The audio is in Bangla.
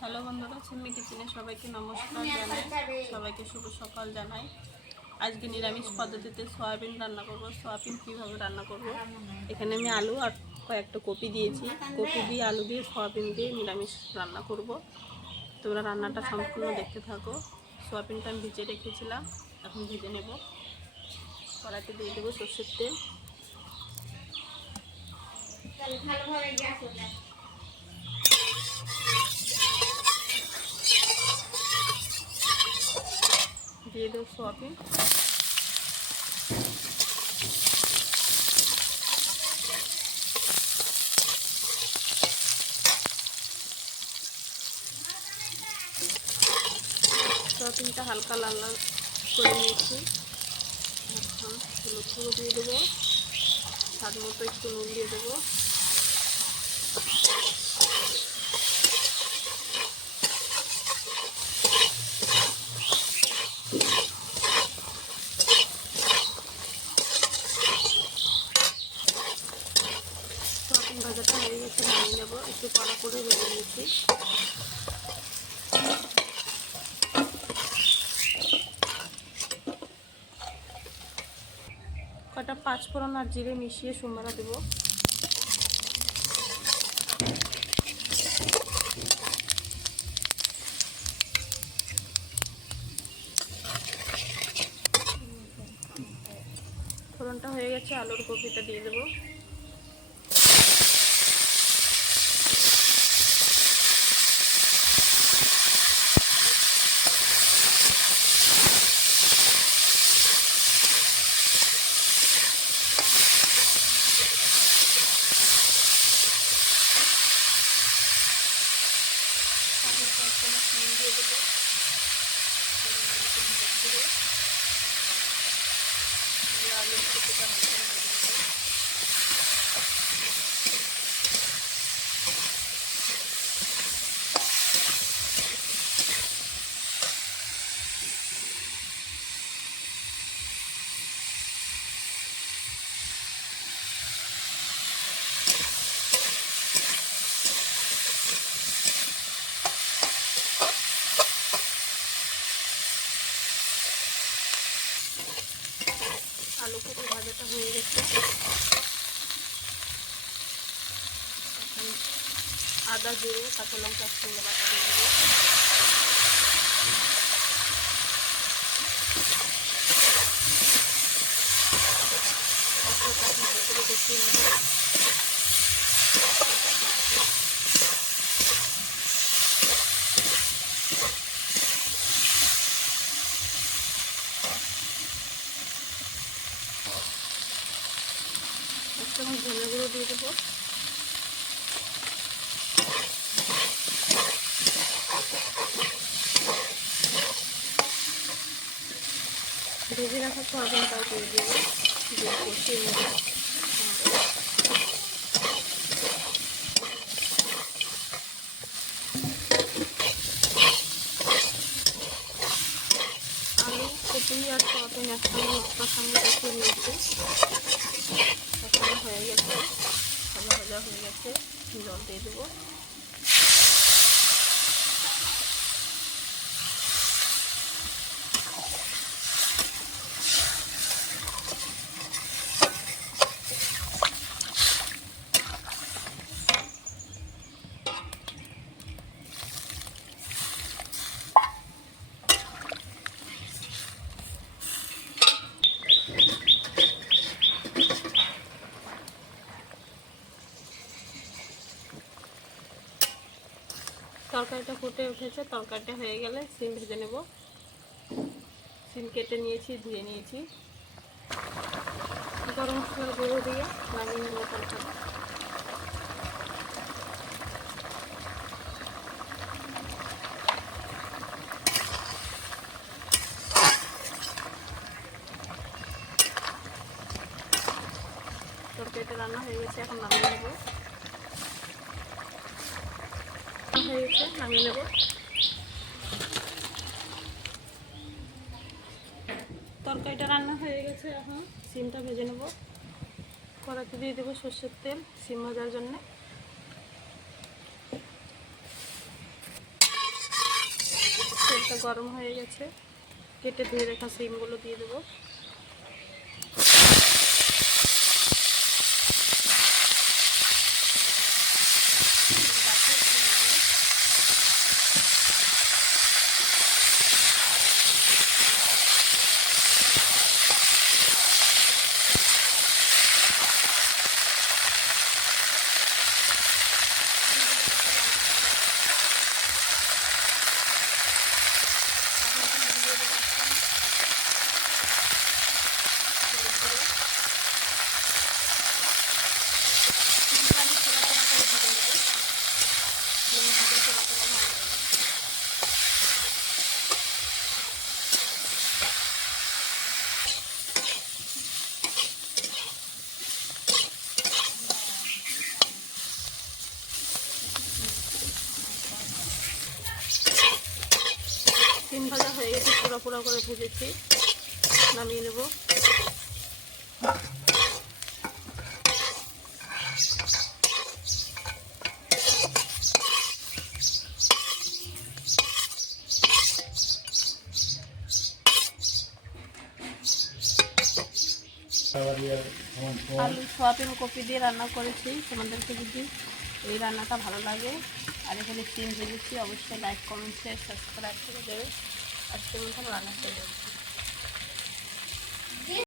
হ্যালো বন্ধুরা সিম্মি কিচেনে সবাইকে নমস্কার জানাই। সবাইকে শুভ সকাল জানাই। আজকে নিরামিষ পদ্ধতিতে সয়াবিন রান্না করব। সয়াবিন কীভাবে রান্না করব? এখানে আমি আলু আর কয়েকটা কপি দিয়েছি। কপি দিয়ে আলু দিয়ে সয়াবিন দিয়ে নিরামিষ রান্না করব। তোমরা রান্নাটা সম্পূর্ণ দেখতে থাকো। সয়াবিনটা আমি ভিজে রেখেছিলাম, এখন ভেজে নেব। কড়াইতে দিয়ে দেবো সর্ষের তেল। ভালোভাবে গ্যাস দিয়ে দেবো সয়াবিন। সয়াবিনটা হালকা লাল লাল করে নিয়েছি। এখন হলুদ দিয়ে দেবো। স্বাদ মতো একটু নুন দিয়ে দেবো সয়াবিন ভাজাটা হয়ে গেছে নামিয়ে নেব একটু কড়া করে ভেজে নিয়েছি কটা পাঁচ ফোড়ন আর জিরে মিশিয়ে সোমবারা দেবো। ফোড়নটা হয়ে গেছে, আলুর কপিটা দিয়ে দেবো। নুন দিয়ে দেবো। আলু ভাজাটা হয়ে গেছে। আদা জিরে কাঁচা লঙ্কা একসঙ্গে বাটা দিয়ে দেবো। মশলাটা ভালো করে কষিয়ে নেব। চামচ ধনে গুঁড়ো দিয়ে দেবো। ভেজে রাখা সয়াবিনটাও দিয়ে দেবো। দিয়ে কষিয়ে নেব। আলু, কপি আর সয়াবিন একসঙ্গে মশলার সঙ্গে কষিয়ে নিয়েছি। হয়ে গেছে। ভাজা ভাজা হয়ে গেছে। জল দিয়ে দেবো। তরকারিটা ফুটে উঠেছে, তরকারিটা হয়ে গেলে সিম ভেজে নেব। সিম কেটে নিয়েছি, ধুয়ে নিয়েছি। গরম মশলার গুঁড়ো দিয়ে নামিয়ে নেব তরকারি। তরকারিটা রান্না হয়ে গেছে, এখন নামিয়ে নেব। হয়ে গেছে নামিয়ে নেব তরকারিটা রান্না হয়ে গেছে এখন। সিমটা ভেজে নেব। কড়াতে দিয়ে দেবো সর্ষের তেল, সিম ভাজার জন্যে। গরম হয়ে গেছে। কেটে ধুয়ে রাখা সিমগুলো দিয়ে দেবো। সিম ভাজা হয়ে গেছে পুরো পুরো করে ভেজেছি। নামিয়ে নেব। আলু, সোয়াবিন, কপি দিয়ে রান্না করেছি। তোমাদেরকে যদি এই রান্নাটা ভালো লাগে আর এখানে টিম ভেজেছি অবশ্যই লাইক কমেন্ট শেয়ার সাবস্ক্রাইব করে দেবে আজকের মতন রান্না করে দেবো।